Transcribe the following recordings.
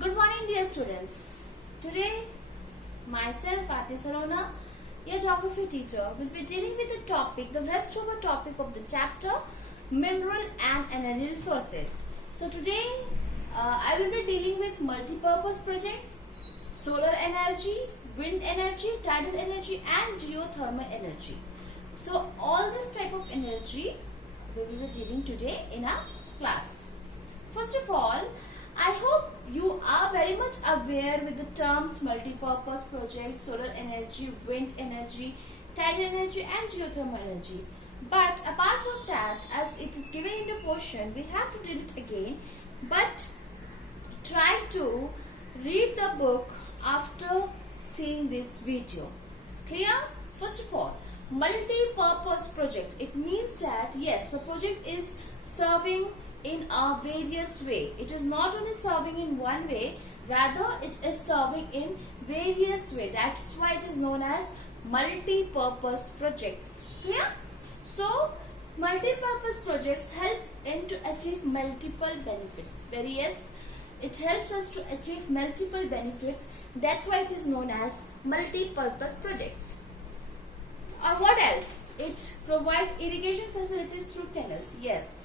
Good morning, dear students. Today, myself, Aarti Sarona, your geography teacher, will be dealing with the topic, the rest of the topic of the chapter, mineral and energy resources. So today, I will be dealing with multi-purpose projects, solar energy, wind energy, tidal energy, and geothermal energy. So all this type of energy we will be dealing today in our class. First of all, I hope you are very much aware with the terms multi-purpose project, solar energy, wind energy, tidal energy and geothermal energy. But apart from that, as it is given in the portion, we have to read it again. But try to read the book after seeing this video. Clear? First of all, multi-purpose project. It means that yes, the project is serving in a various way. It is not only serving in one way, rather it is serving in various way. That's why it is known as multi-purpose projects. Clear? So multi-purpose projects help in to achieve multiple benefits. Yes, it helps us to achieve multiple benefits. That's why it is known as multi-purpose projects. Or what else? It provides irrigation facilities through canals. Yes,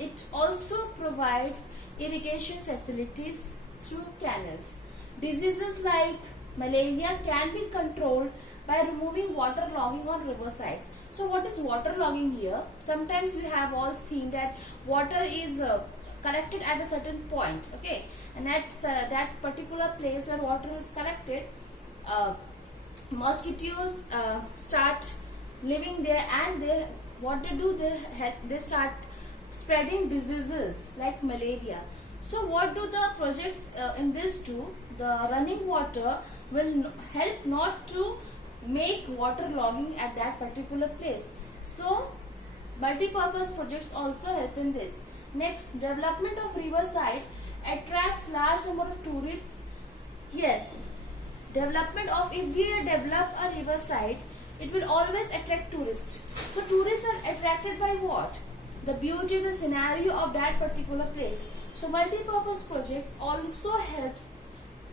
it also provides irrigation facilities through canals. Diseases like malaria can be controlled by removing water logging on riversides. So what is water logging here? Sometimes we have all seen that water is collected at a certain point, okay, and at that particular place where water is collected, mosquitoes start living there, and they start spreading diseases like malaria. So what do the projects in this do? The running water will help not to make water logging at that particular place. So multi-purpose projects also help in this. Next, development of riverside attracts large number of tourists. Yes, if we develop a riverside, it will always attract tourists. So tourists are attracted by what? The beauty, the scenario of that particular place. So multi-purpose projects also helps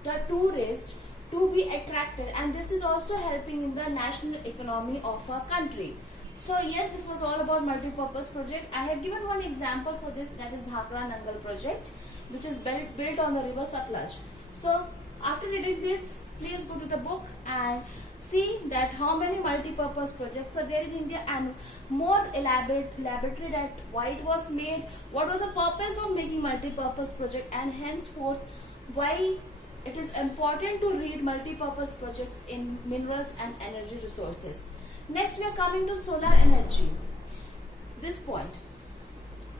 the tourist to be attracted, and this is also helping in the national economy of a country. So yes, this was all about multi-purpose project. I have given one example for this, that is Bhakra Nangal project, which is built on the river Satluj. So after reading this, please go to the book and see that how many multi-purpose projects are there in India, and more elaborately that why it was made, what was the purpose of making multi-purpose project, and henceforth why it is important to read multi-purpose projects in minerals and energy resources. Next, we are coming to solar energy. This point,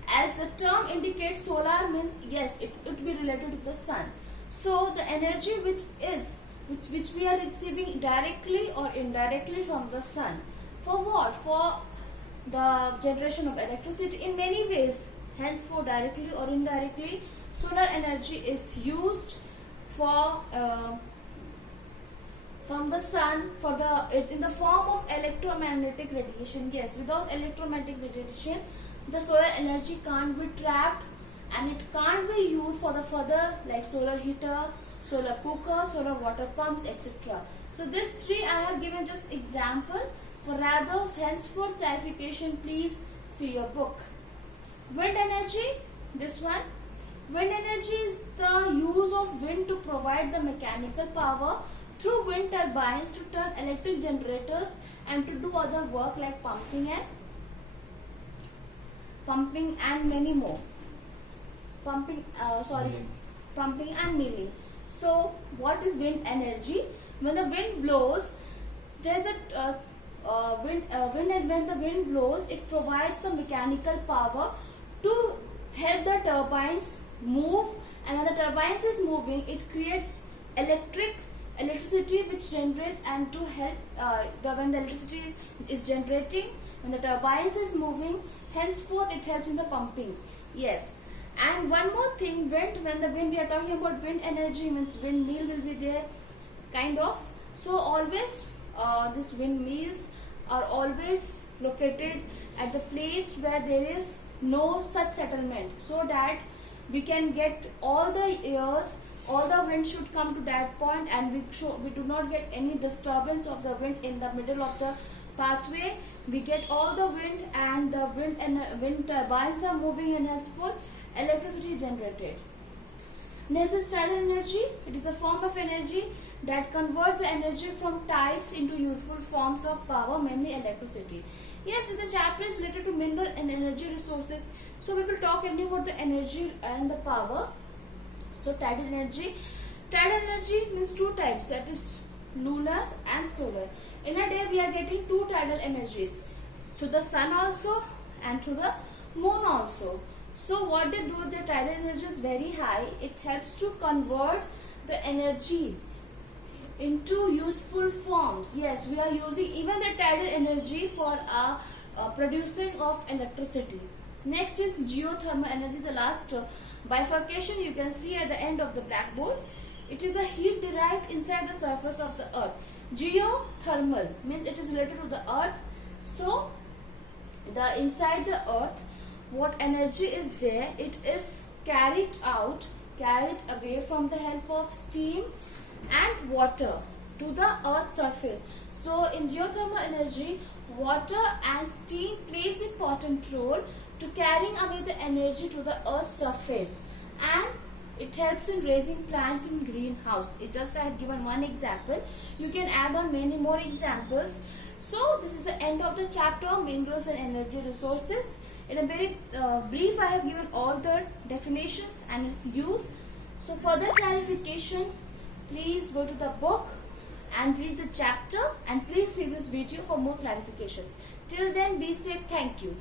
as the term indicates, solar means yes, it would be related to the sun. So the energy which we are receiving directly or indirectly from the sun. For what? For the generation of electricity in many ways. Henceforth, directly or indirectly, solar energy is used for from the sun in the form of electromagnetic radiation. Yes, without electromagnetic radiation, the solar energy can't be trapped and it can't be used for the further like solar heater, solar cooker, solar water pumps, etc. So these three I have given just example. For rather henceforth clarification, please see your book. Wind energy, this one. Wind energy is the use of wind to provide the mechanical power through wind turbines to turn electric generators and to do other work like pumping and many more. Pumping and milling. So what is wind energy? When the wind blows, there's a when the wind blows, it provides the mechanical power to help the turbines move, and when the turbines is moving, it creates electricity which generates, and to help when the electricity is generating, when the turbines is moving, henceforth it helps in the pumping. Yes. And one more thing, when we are talking about wind energy, means windmill will be there, kind of. So always these windmills are always located at the place where there is no such settlement, so that we can get all the years all the wind should come to that point, and we do not get any disturbance of the wind in the middle of the pathway. We get all the wind, and the wind turbines are moving and has full electricity generated. Next is tidal energy. It is a form of energy that converts the energy from types into useful forms of power, mainly electricity. Yes, the chapter is related to mineral and energy resources. So we will talk only about the energy and the power. So tidal energy. Tidal energy means two types, that is lunar and solar. In a day we are getting two tidal energies, through the sun also and through the moon also. So what they do, the tidal energy is very high. It helps to convert the energy into useful forms. Yes, we are using even the tidal energy for producing of electricity. Next is geothermal energy, the last bifurcation you can see at the end of the blackboard. It is a heat derived inside the surface of the earth. Geothermal means it is related to the earth. So the inside the earth, what energy is there, it is carried away from the help of steam and water to the earth's surface. So in geothermal energy, water and steam plays important role to carrying away the energy to the earth's surface, and it helps in raising plants in greenhouse. I have given one example. You can add on many more examples. So this is the end of the chapter, minerals and energy resources. In a very brief, I have given all the definitions and its use. So further clarification, please go to the book and read the chapter, and please see this video for more clarifications. Till then, be safe. Thank you.